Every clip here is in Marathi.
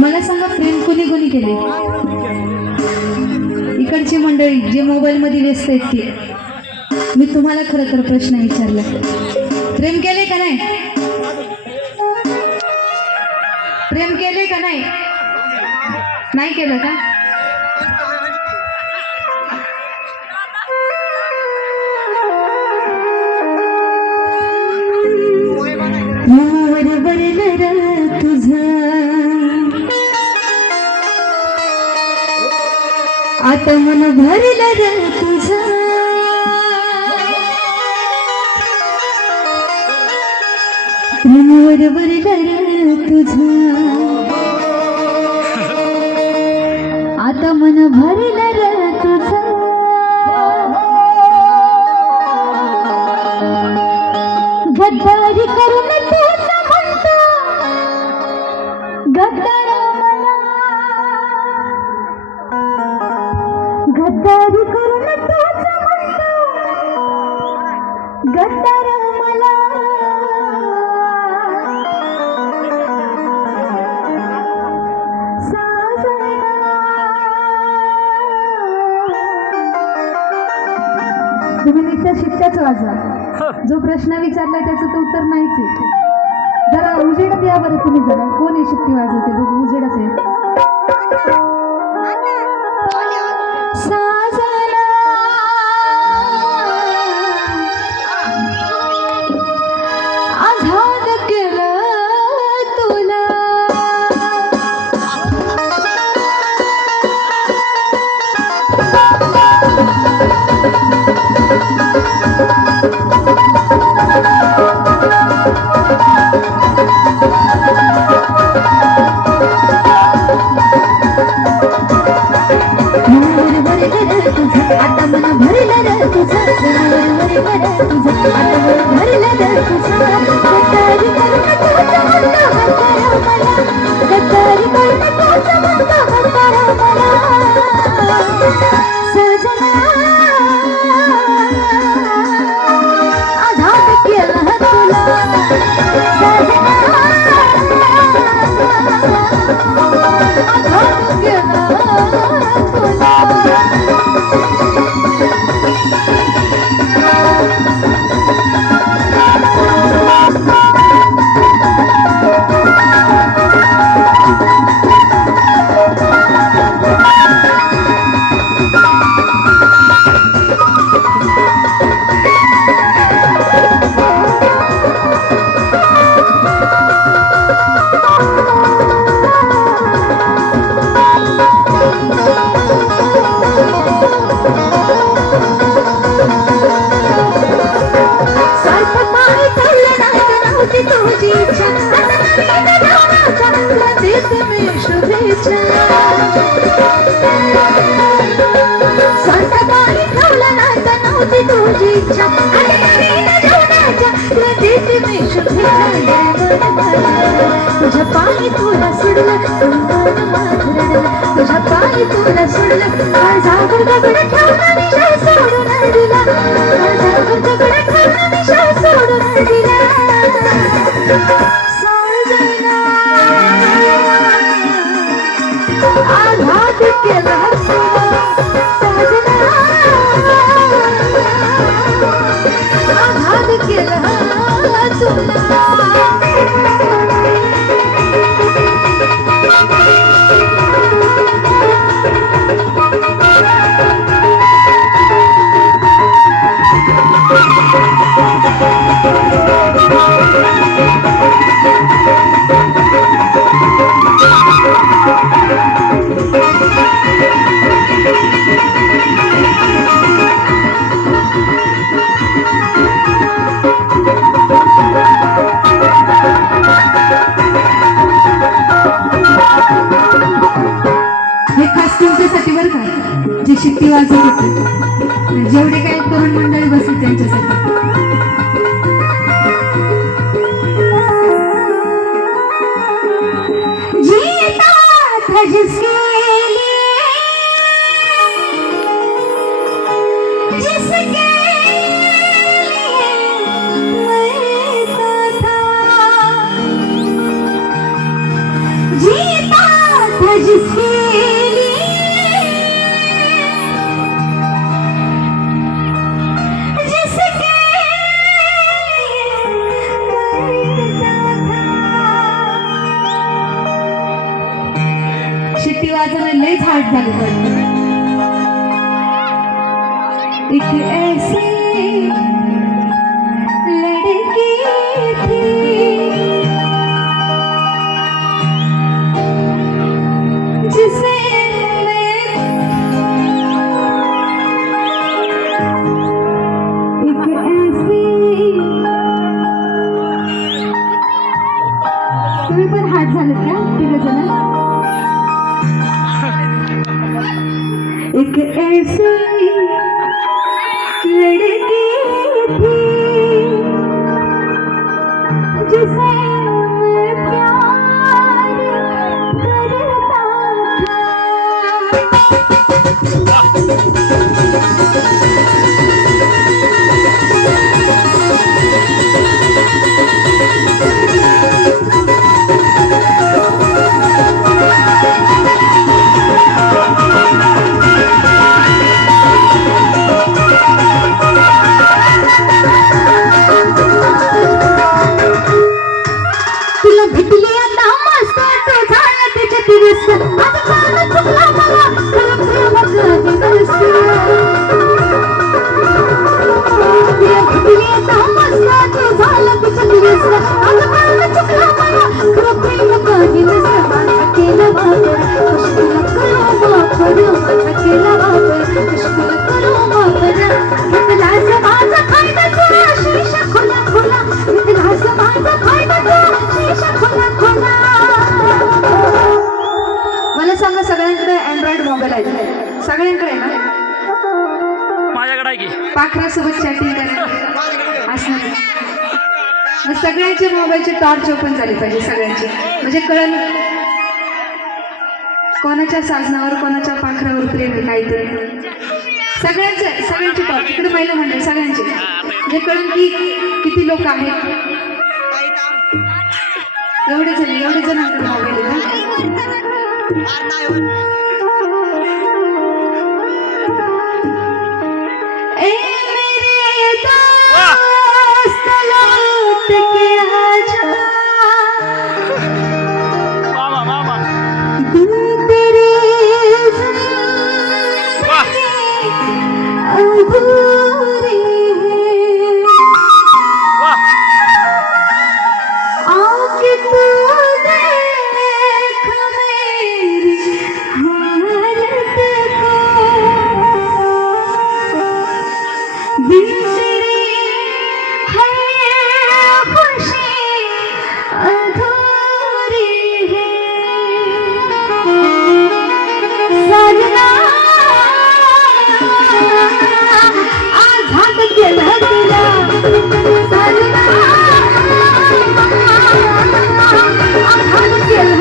मला सांगा, प्रेम कोणी कोणी केले? इकडची मंडळी जे मोबाईल मध्ये व्यस्त आहेत ते. मी तुम्हाला खरं तर प्रश्न विचारला, प्रेम केले का नाही? प्रेम केले का नाही? नाही केलं का? आता मन भरलं रे तुझं, प्रेमावर भरलं रे तुझं. आता मन भरलं रे तुझं, गद्दारी करून तुझं म्हणतो, गद्दार गद्दारी करून तुझं म्हणतो, गद्दार मला. तुम्ही नुसतं शिट्ट्याच वाजवा. जो प्रश्न विचारलाय त्याचं तर उत्तर नाहीच आहे. जरा उजेडात या बरं तुम्ही, जरा कोण आहे शिट्टी वाजवते बघू, उजेडात आहे. तुझ्या पायी तुला सोडलं, तुझ्या पायी तुला सोडलं, माझ्यावर दगड ठेवला निशा सोडून दिला, माझ्यावर दगड ठेवला निशा सोडून दिला. साजना आघात केला साजना, आघात केला तुला. जे शिट्टी वाजत होते, जेवढे काही तरुण मंडळी बसली त्यांच्यासाठी. जीता जिसके लिए जिसके शिट्टी वाजवणं लयच हार्ड झालं पण एक ऐसी लड़की थी जिसे एक ऐसी तुम्ही पण हात झालेत का तिघ जण एक ऐसी लड़की थी जिसे मैं प्यार करता तुला भेटली आता मस्त तो झाला तिच्या दिवस आज काल चुकला मला तुला प्रेम दिवस तुला भेटली आता मस्त तो झाला तिच्या दिवस आज काल चुकला मला तुला प्रेम दिवस माझा केला वापर मुश्किल करो वापर माझा केला वापर मुश्किल करो वापर घेतला माझा फायदा तुला शीशा खोला खोला घेतला माझा फायदा मला सांगा सगळ्यांकडे अँड्रॉइड मोबाईल आहे सगळ्यांकडे ना माझ्याकडे आहे की पाखरासोबत चॅटिंग करायला असणार मग सगळ्यांचे मोबाईलचे टॉर्च ओपन झाले पाहिजे सगळ्यांचे म्हणजे कळलं कोणाच्या साधनावर कोणाच्या पाखरावर प्रेम आहे काहीतरी सगळ्यांचे टॉर्च इकडे पहिलं म्हणलं सगळ्यांचे म्हणजे कळलं की किती लोक आहेत एवढे जण मोबाईल आहे ए मेरे दोस्त लौट के आजा मामा मामा दिल तेरी जिंदगी अधूरी है वाह आके तू देख मेरी हालत को दिल तेरी है खुशी अधूरी है सजना आजाद केला तुला सजना आजाद केला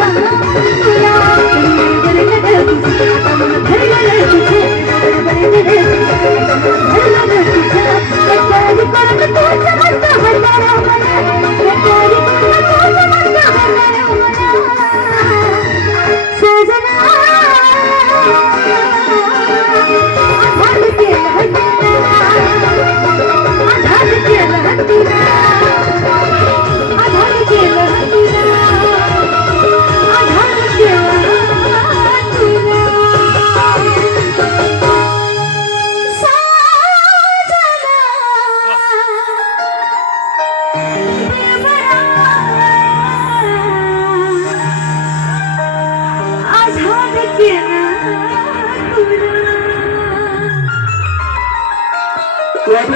तुला